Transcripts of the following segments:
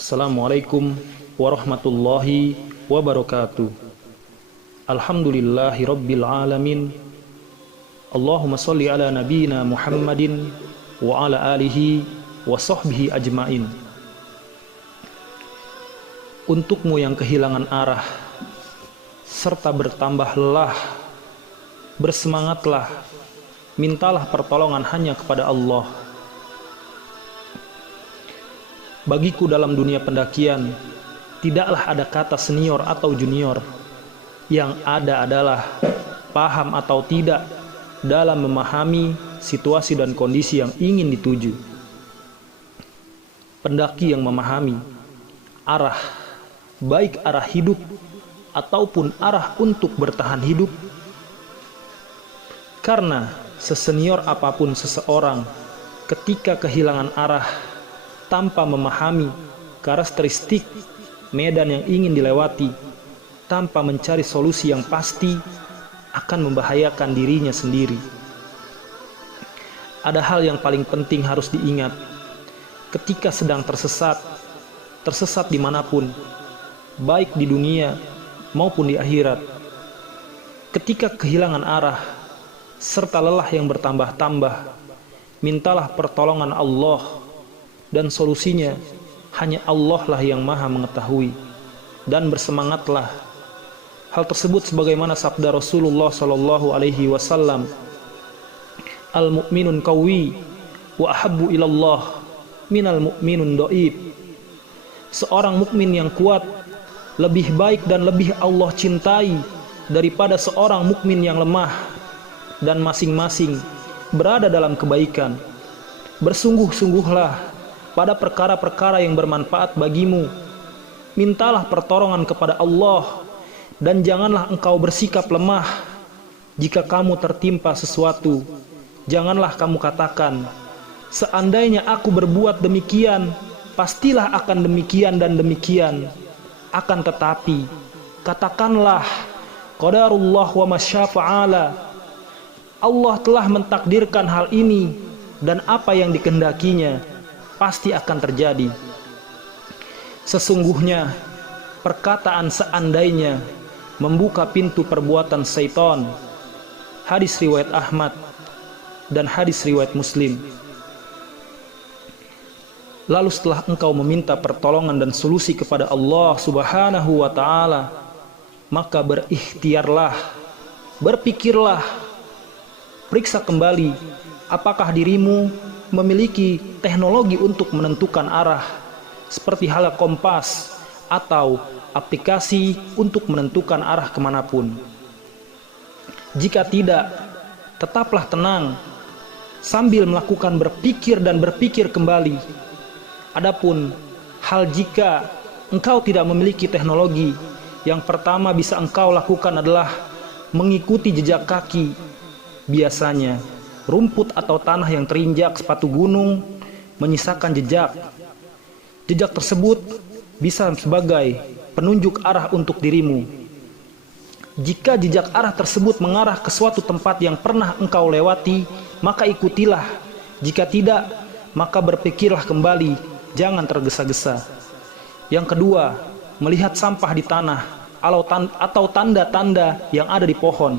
Assalamualaikum warahmatullahi wabarakatuh. Alhamdulillahi rabbil alamin. Allahumma sholli ala nabiyyina Muhammadin wa ala alihi wa sahbihi ajmain. Untukmu yang kehilangan arah serta bertambah lelah, bersemangatlah, mintalah pertolongan hanya kepada Allah. Bagiku dalam dunia pendakian, tidaklah ada kata senior atau junior. Yang ada adalah paham atau tidak dalam memahami situasi dan kondisi yang ingin dituju. Pendaki yang memahami arah, baik arah hidup ataupun arah untuk bertahan hidup. Karena sesenior apapun seseorang, ketika kehilangan arah tanpa memahami karakteristik medan yang ingin dilewati, tanpa mencari solusi yang pasti, akan membahayakan dirinya sendiri. Ada hal yang paling penting harus diingat ketika sedang tersesat dimanapun, baik di dunia maupun di akhirat. Ketika kehilangan arah serta lelah yang bertambah-tambah, mintalah pertolongan Allah, dan solusinya hanya Allah lah yang maha mengetahui. Dan bersemangatlah. Hal tersebut sebagaimana sabda Rasulullah SAW, Al-mu'minun qawi wa ahabbu ilallah minal mu'minun do'ib. Seorang mukmin yang kuat lebih baik dan lebih Allah cintai daripada seorang mukmin yang lemah, dan masing-masing berada dalam kebaikan. Bersungguh-sungguhlah pada perkara-perkara yang bermanfaat bagimu. Mintalah pertolongan kepada Allah, dan janganlah engkau bersikap lemah. Jika kamu tertimpa sesuatu, janganlah kamu katakan, seandainya aku berbuat demikian, pastilah akan demikian dan demikian. Akan tetapi, katakanlah, qadarullah wa masyafa'ala. Allah telah mentakdirkan hal ini, dan apa yang dikehendakinya pasti akan terjadi. Sesungguhnya perkataan seandainya membuka pintu perbuatan syaitan. Hadis riwayat Ahmad dan hadis riwayat Muslim. Lalu setelah engkau meminta pertolongan dan solusi kepada Allah Subhanahu wa ta'ala, maka berikhtiarlah, berpikirlah, periksa kembali apakah dirimu memiliki teknologi untuk menentukan arah, seperti halnya kompas atau aplikasi untuk menentukan arah kemanapun. Jika tidak, tetaplah tenang sambil melakukan berpikir dan berpikir kembali. Adapun hal jika engkau tidak memiliki teknologi, yang pertama bisa engkau lakukan adalah mengikuti jejak kaki. Biasanya rumput atau tanah yang terinjak sepatu gunung menyisakan jejak. Jejak tersebut bisa sebagai penunjuk arah untuk dirimu. Jika jejak arah tersebut mengarah ke suatu tempat yang pernah engkau lewati, maka ikutilah. Jika tidak, maka berpikirlah kembali, jangan tergesa-gesa. Yang kedua, melihat sampah di tanah atau tanda-tanda yang ada di pohon.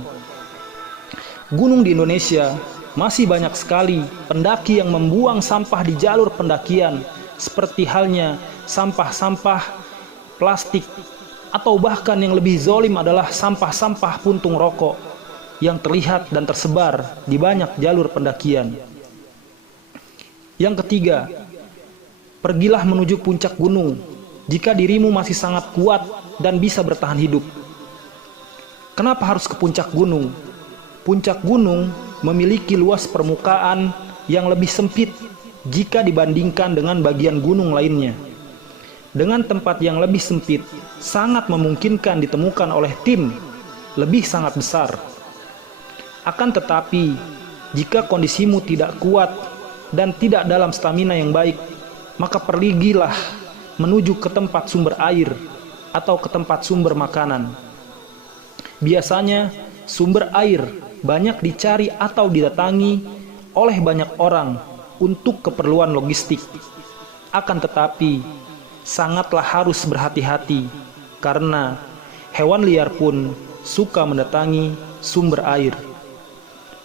Gunung di Indonesia masih banyak sekali pendaki yang membuang sampah di jalur pendakian, seperti halnya sampah-sampah plastik, atau bahkan yang lebih zolim adalah sampah-sampah puntung rokok yang terlihat dan tersebar di banyak jalur pendakian. Yang ketiga, pergilah menuju puncak gunung jika dirimu masih sangat kuat dan bisa bertahan hidup. Kenapa harus ke puncak gunung? Puncak gunung memiliki luas permukaan yang lebih sempit jika dibandingkan dengan bagian gunung lainnya. Dengan tempat yang lebih sempit, sangat memungkinkan ditemukan oleh tim lebih sangat besar. Akan tetapi, jika kondisimu tidak kuat dan tidak dalam stamina yang baik, maka pergilah menuju ke tempat sumber air atau ke tempat sumber makanan. Biasanya, sumber air banyak dicari atau didatangi oleh banyak orang untuk keperluan logistik. Akan tetapi, sangatlah harus berhati-hati, karena hewan liar pun suka mendatangi sumber air.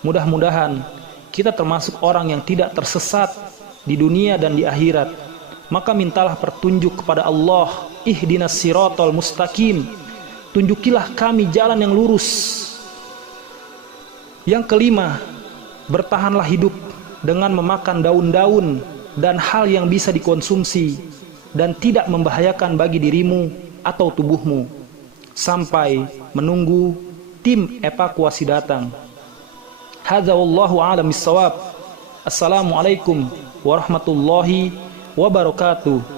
Mudah-mudahan kita termasuk orang yang tidak tersesat di dunia dan di akhirat. Maka mintalah petunjuk kepada Allah. Ihdinas siratal mustaqim, tunjukilah kami jalan yang lurus. Yang kelima, bertahanlah hidup dengan memakan daun-daun dan hal yang bisa dikonsumsi dan tidak membahayakan bagi dirimu atau tubuhmu, sampai menunggu tim evakuasi datang. Hadza wallahu a'lam bissawab. Assalamualaikum warahmatullahi wabarakatuh.